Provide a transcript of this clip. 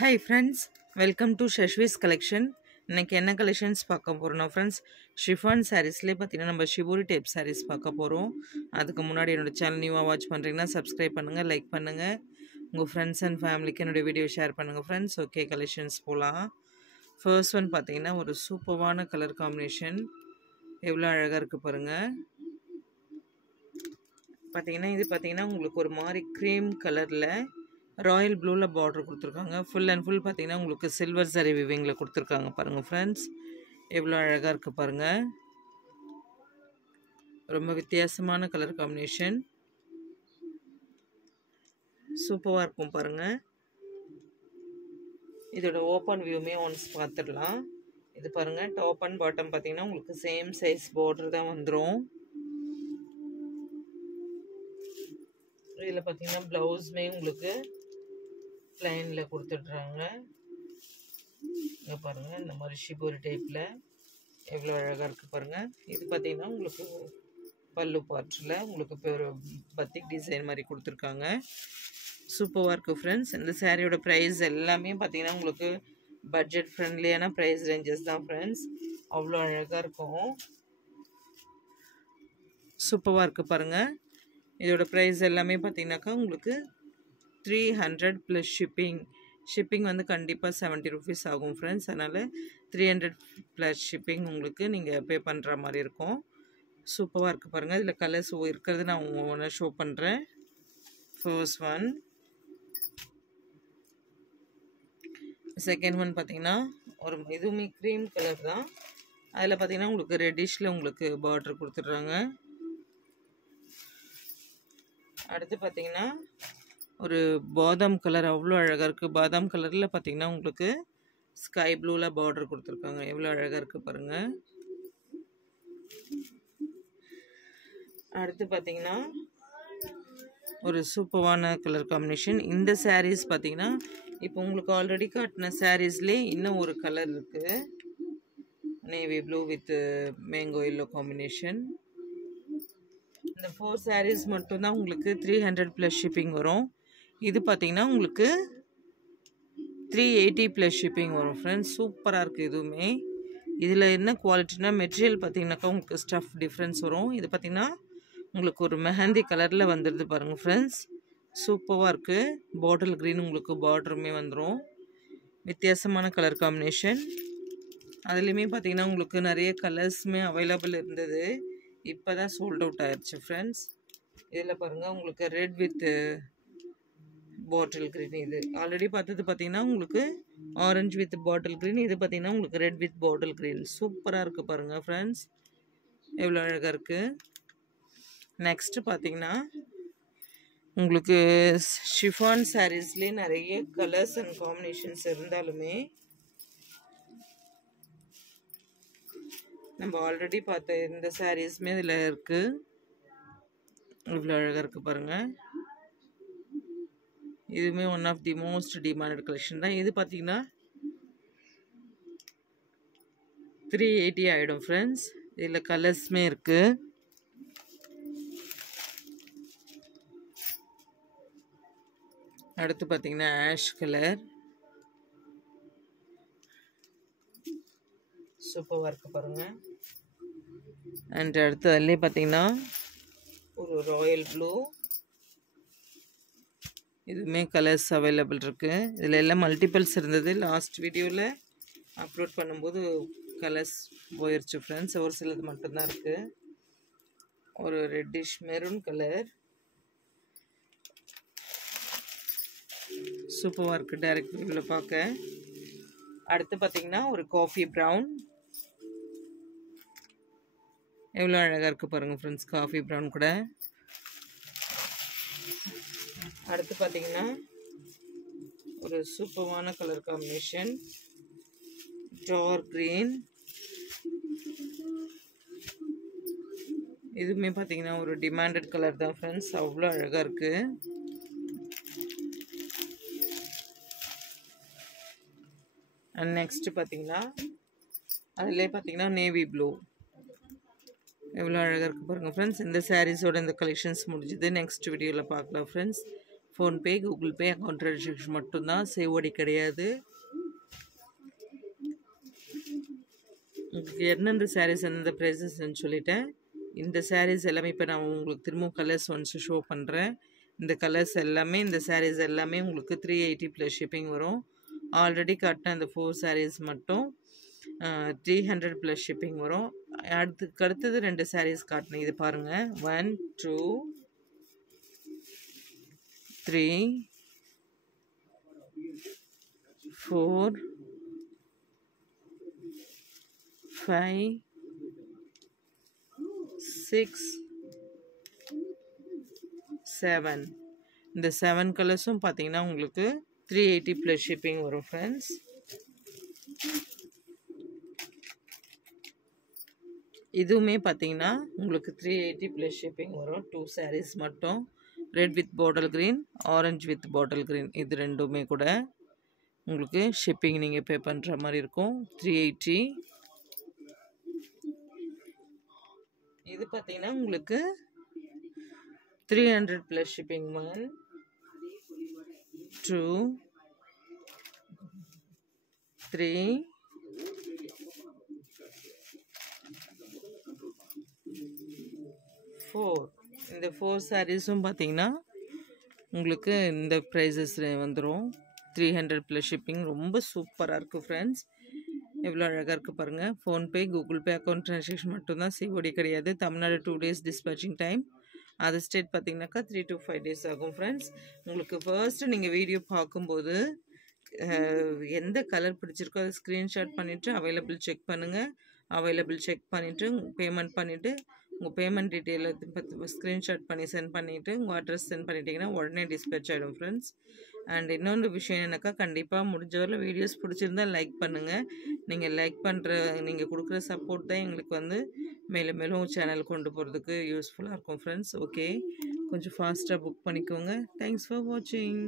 Hi friends, welcome to Shashwi's collection. இன்னைக்கு என்ன collections பார்க்க போறோம்னா ஃப்ரெண்ட்ஸ் ஷிஃபான் சாரீஸ்லேயே பார்த்தீங்கன்னா நம்ம ஷிபோரி டைப் சாரீஸ் பார்க்க போகிறோம். அதுக்கு முன்னாடி என்னோட சேனல் நியூவாக வாட்ச் பண்ணுறீங்கன்னா சப்ஸ்கிரைப் பண்ணுங்கள், லைக் பண்ணுங்கள், உங்கள் ஃப்ரெண்ட்ஸ் அண்ட் ஃபேமிலிக்கு என்னோடய வீடியோ ஷேர் பண்ணுங்கள் ஃப்ரெண்ட்ஸ். ஓகே, கலெக்ஷன்ஸ் போகலாம். ஃபர்ஸ்ட் ஒன் பார்த்தீங்கன்னா ஒரு சூப்பர்வான கலர் காம்பினேஷன், எவ்வளோ அழகாக இருக்குது பாருங்கள். பார்த்தீங்கன்னா இது பார்த்தீங்கன்னா உங்களுக்கு ஒரு மாதிரி க்ரீம் கலரில் ராயல் ப்ளூவில் பார்டர் கொடுத்துருக்காங்க. ஃபுல் அண்ட் ஃபுல் பார்த்தீங்கன்னா உங்களுக்கு சில்வர் சரி விவிங்கில் கொடுத்துருக்காங்க பாருங்கள் ஃப்ரெண்ட்ஸ். எவ்வளோ அழகாக இருக்குது பாருங்கள். ரொம்ப வித்தியாசமான கலர் காம்பினேஷன், சூப்பராக இருக்கும் பாருங்கள். இதோட ஓப்பன் வியூமே ஒன்ஸ் பார்த்துடலாம். இது பாருங்கள், டாப் அண்ட் பாட்டம் பார்த்தீங்கன்னா உங்களுக்கு சேம் சைஸ் பார்டர் தான் வந்துடும். இதில் பார்த்தீங்கன்னா ப்ளவுஸுமே உங்களுக்கு ப்ளைனில் கொடுத்துட்றாங்க. இங்கே பாருங்கள், இந்த மாதிரி ஷிபோரி டைப்பில் எவ்வளோ அழகாக இருக்குது பாருங்கள். இது பார்த்தீங்கன்னா உங்களுக்கு பல்லு பார்ட்டில் உங்களுக்கு இப்போ ஒரு பத்திக் டிசைன் மாதிரி கொடுத்துருக்காங்க. சூப்பராக இருக்குது ஃப்ரெண்ட்ஸ். இந்த சாரியோட ப்ரைஸ் எல்லாமே பார்த்தீங்கன்னா உங்களுக்கு பட்ஜெட் ஃப்ரெண்ட்லியான ப்ரைஸ் ரேஞ்சஸ் தான் ஃப்ரெண்ட்ஸ். அவ்வளோ அழகாக இருக்கும், சூப்பராக இருக்குது பாருங்கள். இதோட ப்ரைஸ் எல்லாமே பார்த்தீங்கன்னாக்கா உங்களுக்கு 300 ப்ளஸ் ஷிப்பிங் வந்து கண்டிப்பாக 70 ருபீஸ் ஆகும் ஃப்ரெண்ட்ஸ். அதனால் 300 ப்ளஸ் ஷிப்பிங் உங்களுக்கு நீங்கள் பே பண்ணுற மாதிரி இருக்கும். சூப்பராக இருக்குது பாருங்கள். இதில் கலர்ஸ் இருக்கிறது நான் ஒன்று ஷோ பண்ணுறேன். ஃபர்ஸ்ட் ஒன், செகண்ட் ஒன் பார்த்தீங்கன்னா ஒரு இதுவுமே க்ரீம் கலர் தான். அதில் பார்த்தீங்கன்னா உங்களுக்கு ரெட்டிஷில் உங்களுக்கு பார்டர் கொடுத்துட்றாங்க. அடுத்து பார்த்தீங்கன்னா ஒரு பாதாம் கலர், அவ்வளோ அழகாக இருக்குது. பாதாம் கலரில் பார்த்தீங்கன்னா உங்களுக்கு ஸ்கை ப்ளூவில் பார்டர் கொடுத்துருக்காங்க. எவ்வளோ அழகாக இருக்குது பாருங்கள். அடுத்து பார்த்தீங்கன்னா ஒரு சூப்பரான கலர் காம்பினேஷன். இந்த சாரீஸ் பார்த்தீங்கன்னா இப்போ உங்களுக்கு ஆல்ரெடி காட்டின சாரீஸ்லேயே இன்னும் ஒரு கலர் இருக்குது, navy blue with mango yellow combination. இந்த 4 சாரீஸ் மட்டும்தான் உங்களுக்கு 300 ப்ளஸ் ஷிப்பிங் வரும். இது பார்த்தீங்கன்னா உங்களுக்கு 380 ப்ளஸ் ஷிப்பிங் வரும் ஃப்ரெண்ட்ஸ். சூப்பராக இருக்குது இதுவுமே. இதில் என்ன குவாலிட்டினா மெட்டீரியல் பார்த்தீங்கன்னாக்கா உங்களுக்கு ஸ்டஃப் டிஃப்ரென்ஸ் வரும். இது பார்த்தீங்கன்னா உங்களுக்கு ஒரு மெஹந்தி கலரில் வந்துடுது பாருங்கள் ஃப்ரெண்ட்ஸ். சூப்பராக இருக்குது. பாட்டில் க்ரீன் உங்களுக்கு பார்டருமே வந்துடும். வித்தியாசமான கலர் காம்பினேஷன். அதுலேயுமே பார்த்தீங்கன்னா உங்களுக்கு நிறைய கலர்ஸுமே அவைலபிள் இருந்தது, இப்போ தான் சோல்ட் அவுட் ஆயிடுச்சு ஃப்ரெண்ட்ஸ். இதில் பாருங்கள் உங்களுக்கு ரெட் வித் பாட்டில் க்ரீன். இது ஆல்ரெடி பார்த்தது பார்த்தீங்கன்னா உங்களுக்கு ஆரஞ்சு வித் பாட்டில் க்ரீன். இது பார்த்தீங்கன்னா உங்களுக்கு ரெட் வித் பாட்டில் க்ரீன். சூப்பராக இருக்குது பாருங்கள் ஃப்ரெண்ட்ஸ். எவ்வளோ அழகாக இருக்குது. நெக்ஸ்ட்டு பார்த்தீங்கன்னா உங்களுக்கு ஷிஃபான் சாரீஸ்லேயே நிறைய கலர்ஸ் அண்ட் காம்பினேஷன்ஸ் இருந்தாலுமே நம்ம ஆல்ரெடி பார்த்த இந்த சாரீஸுமே இதில் இருக்குது. இவ்வளோ அழகாக இருக்குது பாருங்கள். இதுவுமே one of the most demanded collection தான். இது பார்த்தீங்கன்னா 380 ஆகிடும் ஃப்ரெண்ட்ஸ். இதில் கலர்ஸுமே இருக்குது. அடுத்து பார்த்தீங்கன்னா ஆஷ் கலர், சூப்பராக இருக்குது பாருங்கள். அண்ட் அடுத்து அதிலே பார்த்தீங்கன்னா ஒரு ராயல் ப்ளூ. இதுவுமே கலர்ஸ் அவைலபிள் இருக்குது. இதில் எல்லாம் மல்டிபிள்ஸ் இருந்தது. லாஸ்ட் வீடியோவில் அப்லோட் பண்ணும்போது கலர்ஸ் போயிடுச்சு ஃப்ரெண்ட்ஸ். ஒரு சிலது மட்டும்தான் இருக்குது. ஒரு ரெட்டிஷ் மெரூன் கலர், சூப்பராக இருக்குது டைரக்ட் வியூவில் பார்க்க. அடுத்து பார்த்தீங்கன்னா ஒரு காஃபி ப்ரௌன், எவ்வளோ அழகாக இருக்குது பாருங்கள் ஃப்ரெண்ட்ஸ். காஃபி ப்ரௌன் கூட. அடுத்து பார்த்தீங்கன்னா ஒரு சூப்பரான கலர் காம்பினேஷன், டார்க் க்ரீன். இதுவுமே பார்த்தீங்கன்னா ஒரு டிமாண்டட் கலர் தான் ஃப்ரெண்ட்ஸ். அவ்வளோ அழகாக இருக்குது. அண்ட் நெக்ஸ்ட்டு பார்த்தீங்கன்னா அதிலே பார்த்தீங்கன்னா நேவி ப்ளூ. எவ்வளோ அழகாக இருக்குது பாருங்கள் ஃப்ரெண்ட்ஸ். இந்த சாரீஸோட இந்த கலெக்ஷன்ஸ் முடிஞ்சுது. நெக்ஸ்ட் வீடியோவில் பார்க்கலாம் friends. PhonePe, Google Pay, account transaction மட்டும்தான், COD கிடையாது. உங்களுக்கு எந்தெந்த சாரீஸ் எந்தெந்த ப்ரைஸஸ்ன்னு சொல்லிட்டேன். இந்த சாரீஸ் எல்லாமே இப்போ நான் உங்களுக்கு திரும்பவும் கலர்ஸ் ஒன்ஸ் ஷோ பண்ணுறேன். இந்த கலர்ஸ் எல்லாமே இந்த சாரீஸ் எல்லாமே உங்களுக்கு 380 ப்ளஸ் ஷிப்பிங் வரும். ஆல்ரெடி காட்டின அந்த 4 சாரீஸ் மட்டும் 300 ப்ளஸ் ஷிப்பிங் வரும். அடுத்தது 2 சாரீஸ் காட்டினேன். இது பாருங்கள், 1 2 3 4 5 6 7. இந்த 7 கலர்ஸும் பார்த்தீங்கன்னா உங்களுக்கு 380 ப்ளஸ் ஷிப்பிங் வரும் ஃப்ரெண்ட்ஸ். இதுவுமே பார்த்தீங்கன்னா உங்களுக்கு 380 ப்ளஸ் ஷிப்பிங் வரும். 2 சாரீஸ் மட்டும், red with bottle green, orange with bottle green, இது ரெண்டுமே கூட உங்களுக்கு ஷிப்பிங் நீங்கள் பே பண்ணுற மாதிரி இருக்கும். 380. இது பார்த்தீங்கன்னா உங்களுக்கு 300 ப்ளஸ் ஷிப்பிங். 1 2 3 4. இந்த 4 சாரீஸும் பார்த்தீங்கன்னா உங்களுக்கு இந்த ப்ரைஸஸ் வந்துடும். 300 ப்ளஸ் ஷிப்பிங். ரொம்ப சூப்பராக இருக்குது ஃப்ரெண்ட்ஸ். எவ்வளோ அழகாக இருக்குது பாருங்கள். PhonePe, Google Pay, account transaction மட்டும்தான், COD கிடையாது. Tamil Nadu 2 days dispatching time. Other state பார்த்தீங்கன்னாக்கா 3 to 5 days ஆகும் ஃப்ரெண்ட்ஸ். உங்களுக்கு ஃபர்ஸ்ட்டு நீங்கள் வீடியோ பார்க்கும்போது எந்த கலர் பிடிச்சிருக்கோ அதை ஸ்க்ரீன்ஷாட் பண்ணிவிட்டு அவைலபிள் செக் பண்ணுங்கள். அவைலபிள் செக் பண்ணிவிட்டு பேமெண்ட் பண்ணிவிட்டு உங்கள் பேமெண்ட் டீட்டெயில் ஸ்க்ரீன்ஷாட் பண்ணி சென்ட் பண்ணிவிட்டு உங்கள் அட்ரஸ் சென்ட் பண்ணிட்டீங்கன்னா உடனே டிஸ்பேச் ஆகிடும் ஃப்ரெண்ட்ஸ். அண்ட் இன்னொன்று விஷயம் என்னக்கா, கண்டிப்பாக முடிஞ்சவரை வீடியோஸ் பிடிச்சிருந்தால் லைக் பண்ணுங்கள். நீங்கள் லைக் பண்ணுற நீங்கள் கொடுக்குற சப்போர்ட் தான் எங்களுக்கு வந்து மேலும் மேலும் சேனல் கொண்டு போகிறதுக்கு யூஸ்ஃபுல்லாக இருக்கும் ஃப்ரெண்ட்ஸ். ஓகே, கொஞ்சம் ஃபாஸ்ட்டாக புக் பண்ணிக்கோங்க. தேங்க்ஸ் ஃபார் வாட்சிங்.